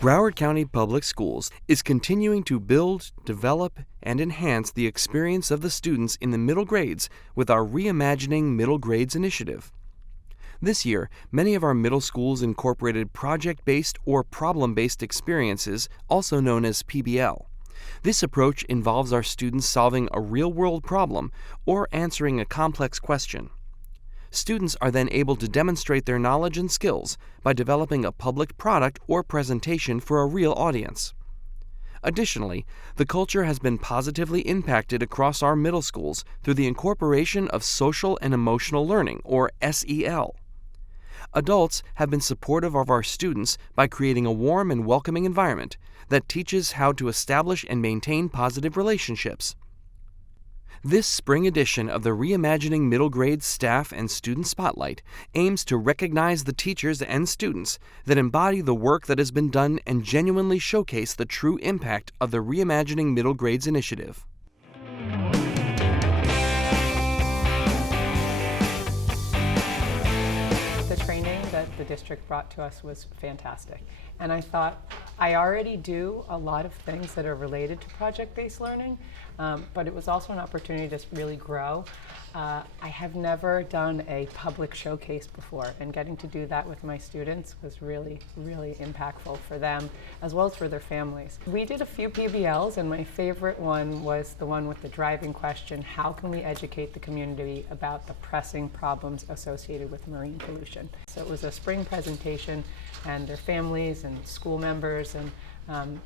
Broward County Public Schools is continuing to build, develop, and enhance the experience of the students in the middle grades with our Reimagining Middle Grades initiative. This year, many of our middle schools incorporated project-based or problem-based experiences, also known as PBL. This approach involves our students solving a real-world problem or answering a complex question. Students are then able to demonstrate their knowledge and skills by developing a public product or presentation for a real audience. Additionally, the culture has been positively impacted across our middle schools through the incorporation of social and emotional learning, or SEL. Adults have been supportive of our students by creating a warm and welcoming environment that teaches how to establish and maintain positive relationships. This spring edition of the Reimagining Middle Grades Staff and Student Spotlight aims to recognize the teachers and students that embody the work that has been done and genuinely showcase the true impact of the Reimagining Middle Grades initiative. The training that the district brought to us was fantastic. And I thought, I already do a lot of things that are related to project-based learning, but it was also an opportunity to really grow. I have never done a public showcase before, and getting to do that with my students was really, really impactful for them, as well as for their families. We did a few PBLs, and my favorite one was the one with the driving question: how can we educate the community about the pressing problems associated with marine pollution? So it was a spring presentation, and their families and school members and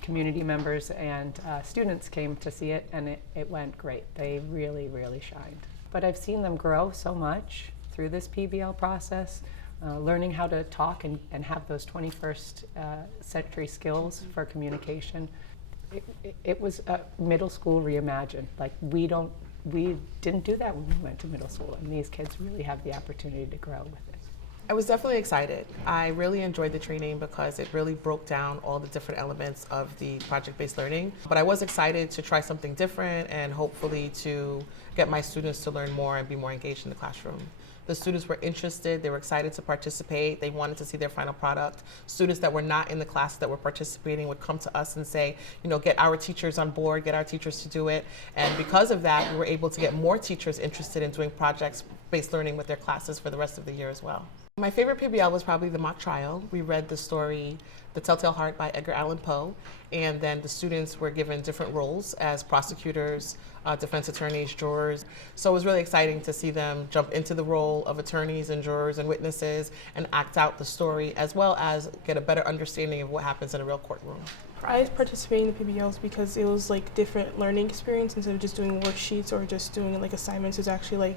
community members and students came to see it, and it went great. They really, really shined. But I've seen them grow so much through this PBL process, learning how to talk and have those 21st century skills for communication. It was a middle school reimagined. Like, we didn't do that when we went to middle school, and these kids really have the opportunity to grow with it. I was definitely excited. I really enjoyed the training because it really broke down all the different elements of the project-based learning. But I was excited to try something different and hopefully to get my students to learn more and be more engaged in the classroom. The students were interested, they were excited to participate, they wanted to see their final product. Students that were not in the class that were participating would come to us and say, get our teachers on board, get our teachers to do it. And because of that, we were able to get more teachers interested in doing projects-based learning with their classes for the rest of the year as well. My favorite PBL was probably the mock trial. We read the story, The Telltale Heart by Edgar Allan Poe, and then the students were given different roles as prosecutors, defense attorneys, jurors. So it was really exciting to see them jump into the role of attorneys and jurors and witnesses and act out the story, as well as get a better understanding of what happens in a real courtroom. I participated in the PBLs because it was like different learning experience instead of just doing worksheets or just doing like assignments. It's actually like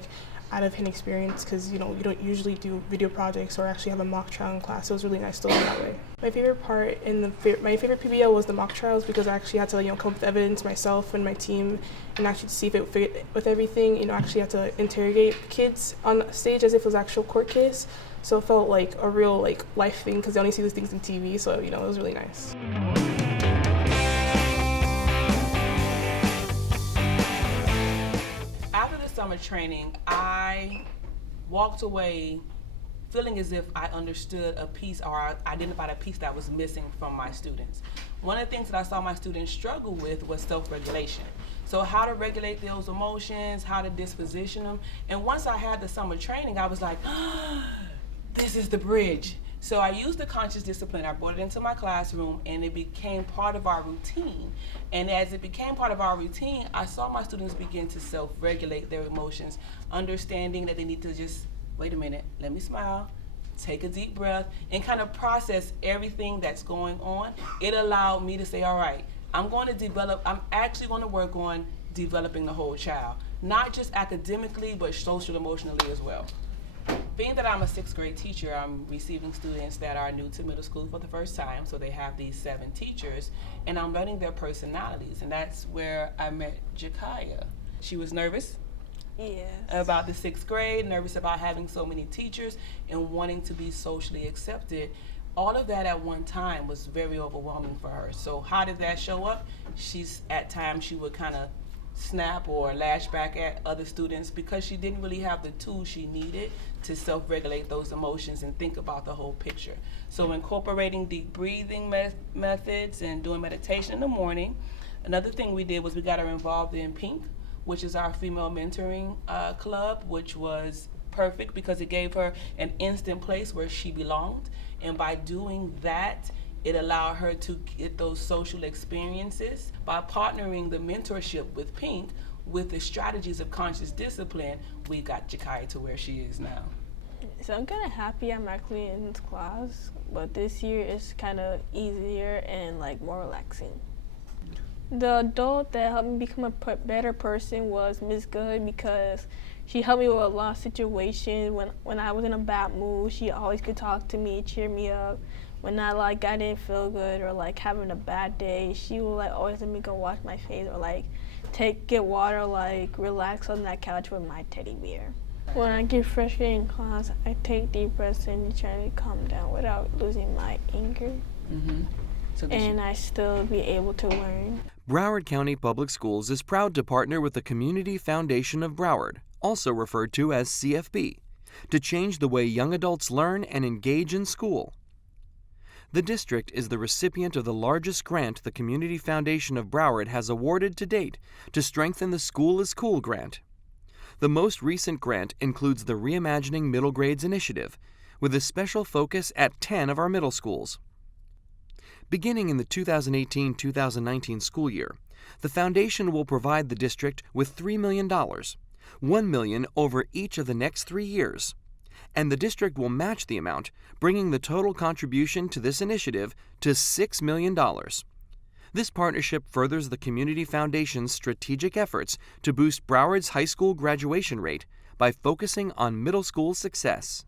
out of hand experience, because you don't usually do video projects or actually have a mock trial in class. So it was really nice to learn that way. My favorite part my favorite PBL was the mock trials, because I actually had to come up with evidence myself and my team, and actually to see if it fit with everything. Actually had to interrogate kids on stage as if it was an actual court case. So it felt like a real life thing, because they only see these things on TV. So it was really nice. Summer training, I walked away feeling as if I understood a piece, or I identified a piece that was missing from my students. One of the things that I saw my students struggle with was self-regulation. So how to regulate those emotions, how to disposition them. And once I had the summer training, I was like, this is the bridge. So I used the conscious discipline, I brought it into my classroom, and it became part of our routine. And as it became part of our routine, I saw my students begin to self-regulate their emotions, understanding that they need to just, wait a minute, let me smile, take a deep breath, and kind of process everything that's going on. It allowed me to say, all right, I'm actually going to work on developing the whole child, not just academically, but social emotionally as well. Being that I'm a 6th grade teacher, I'm receiving students that are new to middle school for the first time, so they have these 7 teachers, and I'm learning their personalities, and that's where I met Jakaya. She was nervous about the 6th grade, nervous about having so many teachers, and wanting to be socially accepted. All of that at one time was very overwhelming for her. So how did that show up? At times she would kind of snap or lash back at other students because she didn't really have the tools she needed to self-regulate those emotions and think about the whole picture. So incorporating deep breathing methods and doing meditation in the morning. Another thing we did was we got her involved in PINK, which is our female mentoring club, which was perfect because it gave her an instant place where she belonged. And by doing that, it allowed her to get those social experiences. By partnering the mentorship with PINK with the strategies of conscious discipline, we got Jakaya to where she is now. So I'm kind of happy I'm actually in this class, but this year is kind of easier and like more relaxing. The adult that helped me become a better person was Miss Good, because she helped me with a lot of situations. When I was in a bad mood, she always could talk to me, cheer me up. When I didn't feel good or like having a bad day, she would like always let me go wash my face or like get water, like relax on that couch with my teddy bear. When I get frustrated in class, I take deep breaths and try to calm down without losing my anger. And I still be able to learn. Broward County Public Schools is proud to partner with the Community Foundation of Broward, also referred to as CFB, to change the way young adults learn and engage in school. The district is the recipient of the largest grant the Community Foundation of Broward has awarded to date to strengthen the School is Cool grant. The most recent grant includes the Reimagining Middle Grades initiative, with a special focus at 10 of our middle schools. Beginning in the 2018-2019 school year, the foundation will provide the district with $3 million, $1 million over each of the next 3 years, and the district will match the amount, bringing the total contribution to this initiative to $6 million. This partnership furthers the Community Foundation's strategic efforts to boost Broward's high school graduation rate by focusing on middle school success.